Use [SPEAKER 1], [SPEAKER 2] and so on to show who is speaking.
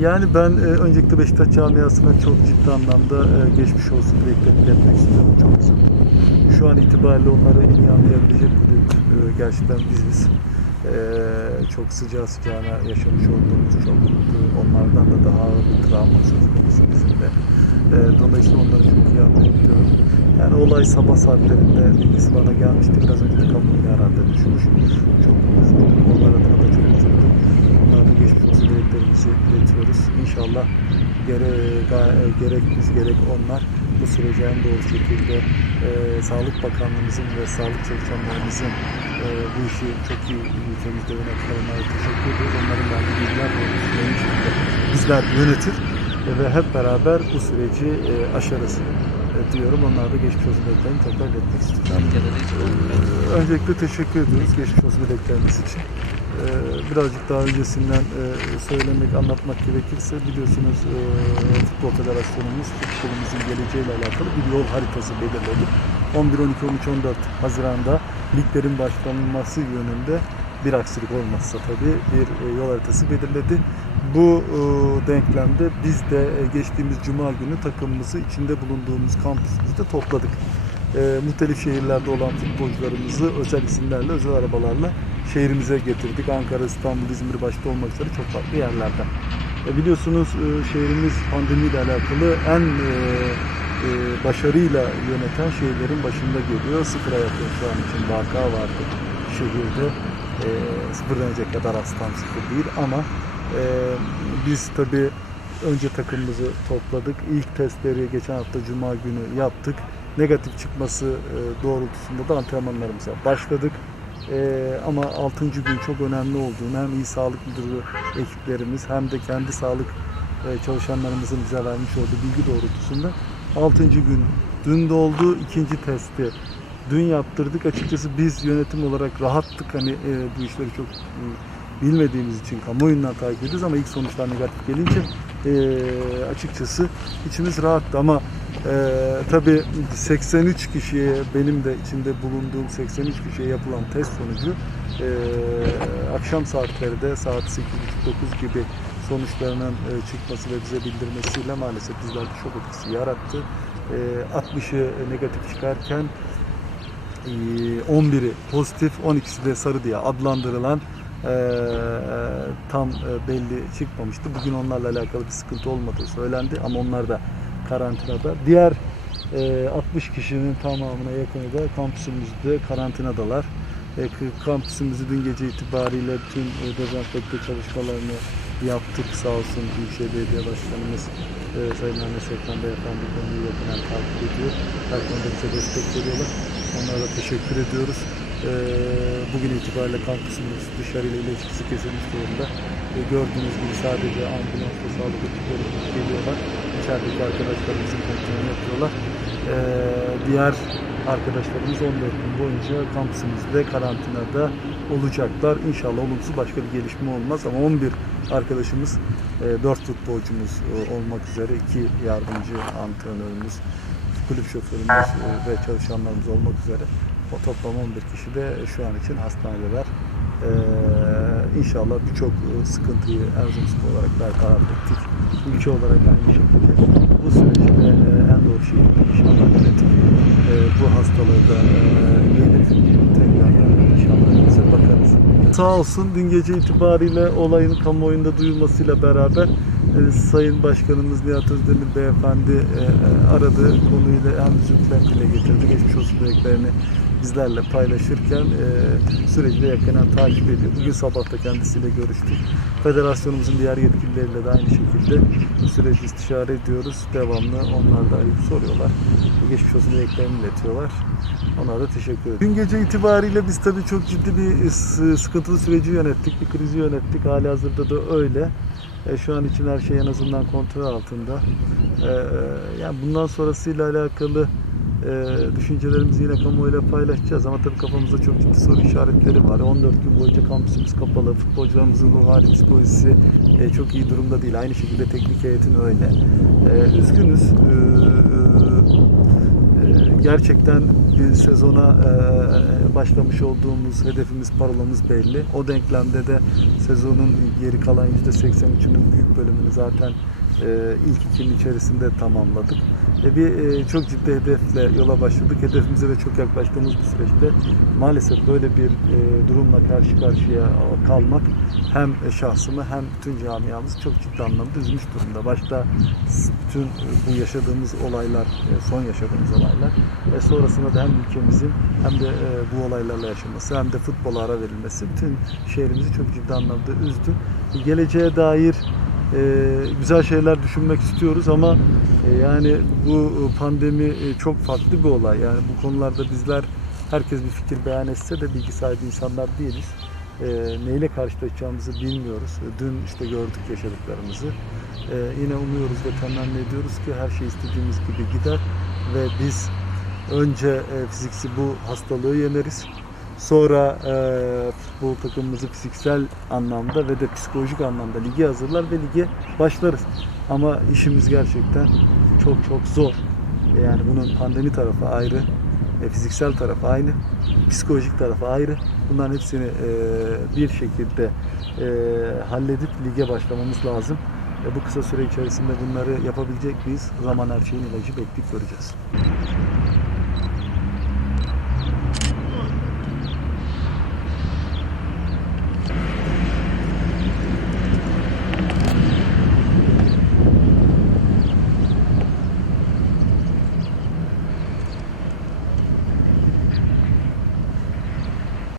[SPEAKER 1] Yani ben e, öncelikle Beşiktaş camiasına çok ciddi anlamda e, geçmiş olsun dileklerimi iletmek istiyorum. Çok üzüldüm. Şu an itibariyle onları en iyi anlayabilecek kulüp e, gerçekten biziz. E, çok sıcağı sıcağına yaşamış olduğumuz çok e, onlardan da daha ağır bir travma söz konusu bizim de. E, dolayısıyla onları çok iyi anlayabiliyorum. Yani olay sabah saatlerinde bilgisi bana gelmişti. Biraz önce de kamuoyu herhalde düşmüş. Çok üzüldüm. Onlar adına da çok üzüldüm. Onlara da geçmiş olsun dileklerimizi iletiyoruz. İnşallah gere, ga- gerek biz gerek onlar bu süreci en doğru şekilde e, Sağlık Bakanlığımızın ve sağlık çalışanlarımızın e, bu işi çok iyi ülkemizde onlara teşekkür ediyoruz. Onların verdiği bilgiler doğrultusunda bizler yönetir e, ve hep beraber bu süreci e, aşarız e, diyorum. Onlara da geçmiş olsun dileklerimi tekrar iletmek istiyorum. Öncelikle teşekkür ediyoruz geçmiş olsun dilekleriniz için. Ee, Birazcık daha öncesinden e, söylemek, anlatmak gerekirse biliyorsunuz e, Futbol Federasyonumuz futbolumuzun geleceğiyle alakalı bir yol haritası belirledi. 11, 12, 13, 14 Haziran'da liglerin başlanması yönünde bir aksilik olmazsa tabii bir e, yol haritası belirledi. Bu denklemde biz de geçtiğimiz Cuma günü takımımızı içinde bulunduğumuz kampüsümüzde topladık e, muhtelif şehirlerde olan futbolcularımızı özel isimlerle, özel arabalarla şehrimize getirdik. Ankara, İstanbul, İzmir başta olmak üzere çok farklı yerlerden. E, biliyorsunuz e, şehrimiz pandemiyle alakalı en e, e, başarıyla yöneten şehirlerin başında geliyor. Sıfıra yakın şu an için vaka vardı şehirde. E, sıfır denecek kadar hastam sıfır değil ama e, biz tabii önce takımımızı topladık. İlk testleri geçen hafta Cuma günü yaptık negatif çıkması e, doğrultusunda da antrenmanlarımıza başladık. E, ama 6. gün çok önemli olduğunu hem iyi sağlık müdürü ekiplerimiz hem de kendi sağlık e, çalışanlarımızın bize vermiş olduğu bilgi doğrultusunda 6. gün dün doldu ikinci testi dün yaptırdık. Açıkçası biz yönetim olarak rahattık hani e, bu işleri çok e, bilmediğimiz için kamuoyundan takip ediyoruz ama ilk sonuçlar negatif gelince e, açıkçası içimiz rahattı ama ee, tabii 83 kişiye benim de içinde bulunduğum 83 kişiye yapılan test sonucu e, akşam saatlerinde saat 8.30-9 gibi sonuçlarının e, çıkması ve bize bildirmesiyle maalesef bizlerde şok etkisi yarattı. E, 60'ı negatif çıkarken e, 11'i pozitif, 12'si de sarı diye adlandırılan e, tam e, belli çıkmamıştı. Bugün onlarla alakalı bir sıkıntı olmadığı söylendi ama onlar da karantinada. Diğer e, 60 kişinin tamamına yakını da kampüsümüzde karantinadalar. E, kampüsümüzü dün gece itibariyle tüm e, dezenfekte çalışmalarını yaptık sağ olsun Büyükşehir Belediye Başkanımız e, Sayın Ahmet Şevkan Beyefendi konuyu yakından takip ediyor. Her konuda bize destek veriyorlar. Onlara da teşekkür ediyoruz. E, bugün itibariyle kampüsümüz dışarıyla ilişkisi kesilmiş durumda. E, gördüğünüz gibi sadece ambulans ve sağlık ekipleri geliyorlar. İçerideki arkadaşlarımızın kontrolünü yapıyorlar. E, diğer arkadaşlarımız 14 gün boyunca kampüsümüzde karantinada olacaklar. İnşallah olumsuz başka bir gelişme olmaz ama 11 arkadaşımız, 4 futbolcumuz e, olmak üzere iki yardımcı antrenörümüz, kulüp şoförümüz e, ve çalışanlarımız olmak üzere o toplam 11 kişi de şu an için hastanedeler. Ee, inşallah birçok e, sıkıntıyı Erzurumspor olarak bertaraf ettik. Ülke olarak aynı şekilde bu süreci de e, en doğru şekilde inşallah yönetip e, bu hastalığı da yenip tekrar inşallah bize bakarız. Sağ olsun dün gece itibariyle olayın kamuoyunda duyulmasıyla beraber e, Sayın Başkanımız Nihat Özdemir Beyefendi e, e, aradı konuyla hem üzüntülerini dile getirdi. Geçmiş olsun dileklerini bizlerle paylaşırken e, süreci de yakından takip ediyor. Bugün sabah da kendisiyle görüştük. Federasyonumuzun diğer yetkilileriyle de aynı şekilde süreci istişare ediyoruz. Devamlı onlar da arayıp soruyorlar. Geçmiş olsun dileklerini iletiyorlar. Onlara da teşekkür ederim. Dün gece itibariyle biz tabii çok ciddi bir s- sıkıntılı süreci yönettik, bir krizi yönettik. Hali hazırda da öyle. E, şu an için her şey en azından kontrol altında. E, yani bundan sonrasıyla alakalı e, düşüncelerimizi yine kamuoyuyla paylaşacağız ama tabii kafamızda çok ciddi soru işaretleri var. 14 gün boyunca kampüsümüz kapalı. Futbolcularımızın ruh hali, psikolojisi e, çok iyi durumda değil. Aynı şekilde teknik heyetin öyle. E, üzgünüz. E, e, e, gerçekten bir sezona e, başlamış olduğumuz hedefimiz, parolamız belli. O denklemde de sezonun geri kalan %83'ünün büyük bölümünü zaten e, ilk ikinin içerisinde tamamladık. E, bir e, çok ciddi hedefle yola başladık. Hedefimize de çok yaklaştığımız bir süreçte maalesef böyle bir e, durumla karşı karşıya kalmak hem şahsımı hem bütün camiamızı çok ciddi anlamda üzmüş durumda. Başta bütün bu yaşadığımız olaylar, son yaşadığımız olaylar ve sonrasında da hem ülkemizin hem de bu olaylarla yaşaması hem de futbola ara verilmesi bütün şehrimizi çok ciddi anlamda üzdü. Geleceğe dair güzel şeyler düşünmek istiyoruz ama e, yani bu pandemi e, çok farklı bir olay. Yani bu konularda bizler herkes bir fikir beyan etse de bilgi sahibi insanlar değiliz. E, neyle karşılaşacağımızı bilmiyoruz. E, Dün işte gördük yaşadıklarımızı. E, yine umuyoruz ve temenni ediyoruz ki her şey istediğimiz gibi gider ve biz önce e, fiziksi bu hastalığı yeneriz. Sonra e, futbol takımımızı fiziksel anlamda ve de psikolojik anlamda lige hazırlar ve lige başlarız. Ama işimiz gerçekten çok çok zor. Yani bunun pandemi tarafı ayrı, e, fiziksel tarafı aynı, psikolojik tarafı ayrı. Bunların hepsini e, bir şekilde e, halledip lige başlamamız lazım. E, bu kısa süre içerisinde bunları yapabilecek miyiz? Zaman her şeyin ilacı bekleyip göreceğiz.